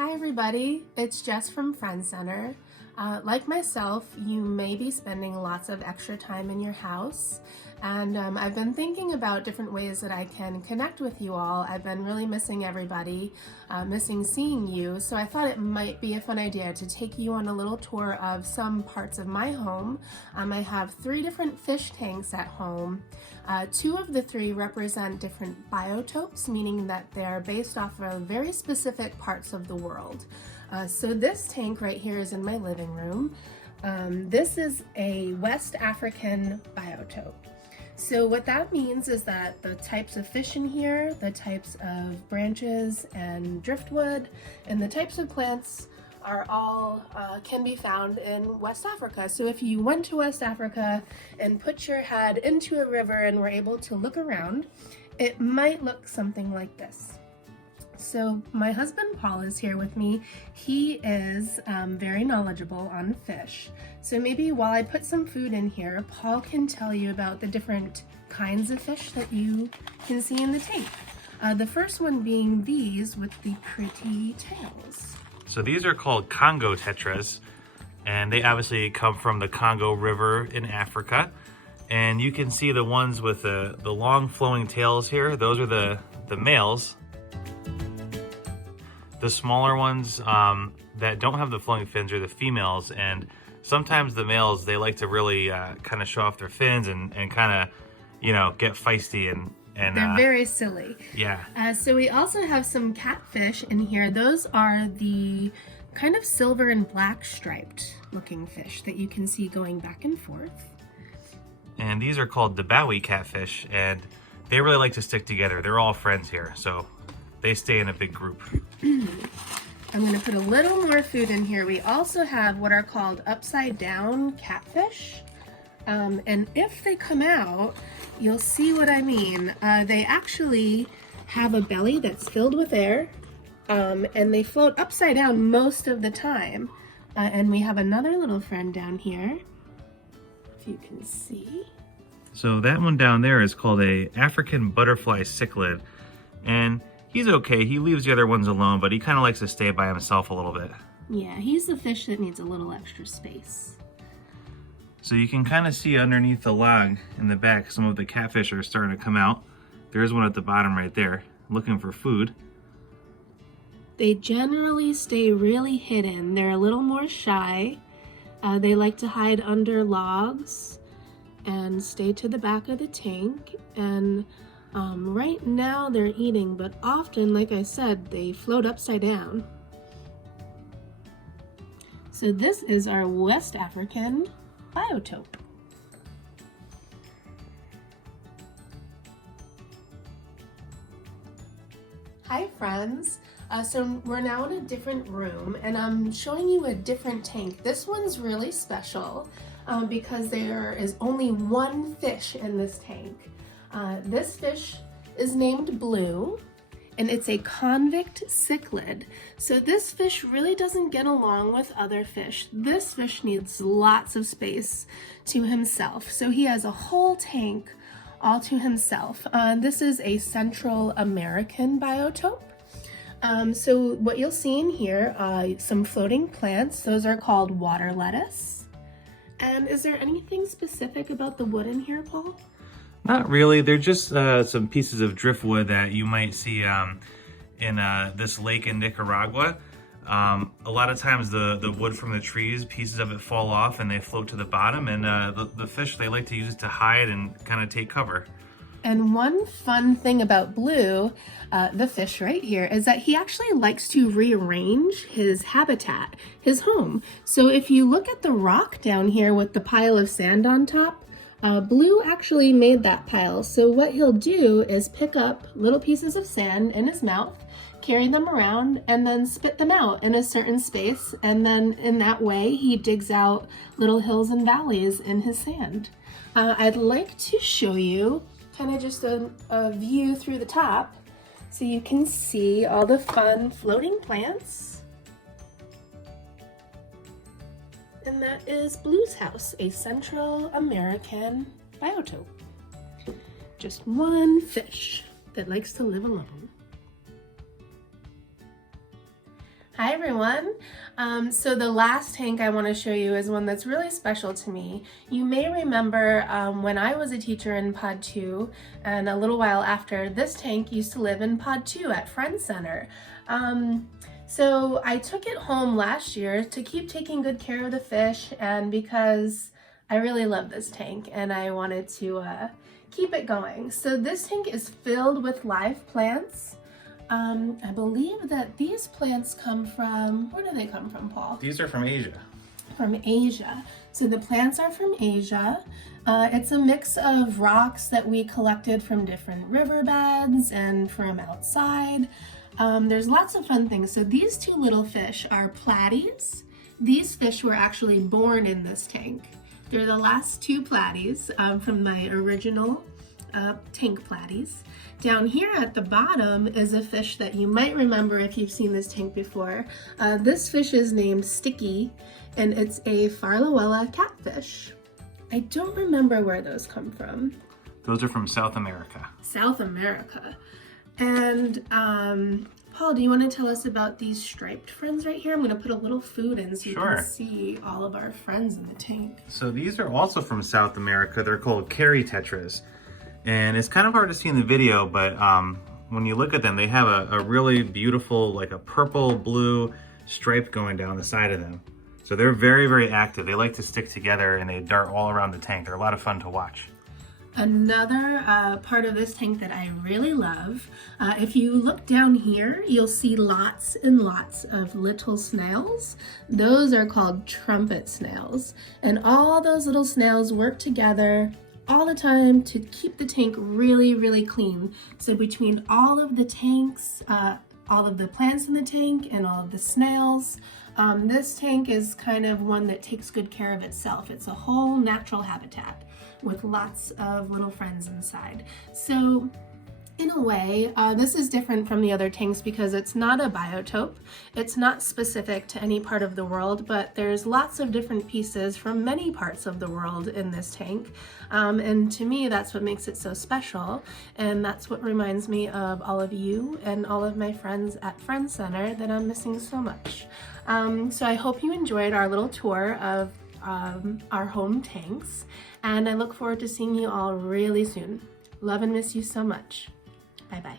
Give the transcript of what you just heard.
Hi everybody, it's Jess from Friend Center. Like myself, you may be spending lots of extra time in your house, and I've been thinking about different ways that I can connect with you all. I've been really missing everybody, missing seeing you, so I thought it might be a fun idea to take you on a little tour of some parts of my home. I have 3 different fish tanks at home. 2 of the 3 represent different biotopes, meaning that they're based off of very specific parts of the world. So this tank right here is in my living room. This is a West African biotope. So what that means is that the types of fish in here, the types of branches and driftwood, and the types of plants are all can be found in West Africa. So if you went to West Africa and put your head into a river and were able to look around, it might look something like this. So my husband Paul is here with me. He is very knowledgeable on fish. So maybe while I put some food in here, Paul can tell you about the different kinds of fish that you can see in the tank. The first one being these with the pretty tails. So these are called Congo tetras, and they obviously come from the Congo River in Africa. And you can see the ones with the long flowing tails here. Those are the males. The smaller ones that don't have the flowing fins are the females, and sometimes the males, they like to really kind of show off their fins and kind of, you know, get feisty and they're very silly. Yeah. So we also have some catfish in here. Those are the kind of silver and black striped looking fish that you can see going back and forth. And these are called the Bowie catfish, and they really like to stick together. They're all friends here, so they stay in a big group. I'm going to put a little more food in here. We also have what are called upside down catfish. And if they come out, you'll see what I mean. They actually have a belly that's filled with air, and they float upside down most of the time. And we have another little friend down here, if you can see. So that one down there is called a African butterfly cichlid, and he's okay. He leaves the other ones alone, but he kind of likes to stay by himself a little bit. Yeah, he's the fish that needs a little extra space. So you can kind of see underneath the log in the back, some of the catfish are starting to come out. There's one at the bottom right there, looking for food. They generally stay really hidden. They're a little more shy. They like to hide under logs and stay to the back of the tank. And right now they're eating, but often, like I said, they float upside down. So this is our West African biotope. Hi friends, so we're now in a different room and I'm showing you a different tank. This one's really special because there is only one fish in this tank. This fish is named Blue, and it's a convict cichlid. So this fish really doesn't get along with other fish. This fish needs lots of space to himself. So he has a whole tank all to himself. This is a Central American biotope. So what you'll see in here, some floating plants. Those are called water lettuce. And is there anything specific about the wood in here, Paul? Not really. They're just some pieces of driftwood that you might see in this lake in Nicaragua. A lot of times the wood from the trees, pieces of it fall off and they float to the bottom, and the fish, they like to use it to hide and kind of take cover. And one fun thing about Blue, the fish right here, is that he actually likes to rearrange his habitat, his home. So if you look at the rock down here with the pile of sand on top, Blue actually made that pile. So what he'll do is pick up little pieces of sand in his mouth, carry them around, and then spit them out in a certain space. And then in that way, he digs out little hills and valleys in his sand. I'd like to show you kind of just a view through the top so you can see all the fun floating plants. And that is Blue's house, a Central American biotope. Just one fish that likes to live alone. Hi everyone. So the last tank I want to show you is one that's really special to me. You may remember when I was a teacher in Pod 2 and a little while after, this tank used to live in Pod 2 at Friends Center. So I took it home last year to keep taking good care of the fish and because I really love this tank and I wanted to keep it going. So this tank is filled with live plants. I believe that these plants come from, where do they come from, Paul? These are from Asia. From Asia. So the plants are from Asia. It's a mix of rocks that we collected from different riverbeds and from outside. There's lots of fun things. So these two little fish are platies. These fish were actually born in this tank. They're the last two platies from my original tank platies. Down here at the bottom is a fish that you might remember if you've seen this tank before. This fish is named Sticky and it's a Farlowella catfish. I don't remember where those come from. Those are from South America. South America. And Paul, do you want to tell us about these striped friends right here? I'm going to put a little food in so you can see all of our friends in the tank. So these are also from South America. They're called carry tetras. And it's kind of hard to see in the video, but when you look at them, they have a really beautiful, like a purple-blue stripe going down the side of them. So they're very, very active. They like to stick together and they dart all around the tank. They're a lot of fun to watch. Another part of this tank that I really love, if you look down here, you'll see lots and lots of little snails. Those are called trumpet snails. And all those little snails work together all the time to keep the tank really, really clean. So between all of the tanks, all of the plants in the tank and all of the snails, this tank is kind of one that takes good care of itself. It's a whole natural habitat with lots of little friends inside. So in a way, this is different from the other tanks because it's not a biotope. It's not specific to any part of the world, but there's lots of different pieces from many parts of the world in this tank. And to me, that's what makes it so special. And that's what reminds me of all of you and all of my friends at Friends Center that I'm missing so much. So I hope you enjoyed our little tour of our home tanks. And I look forward to seeing you all really soon. Love and miss you so much. Bye-bye.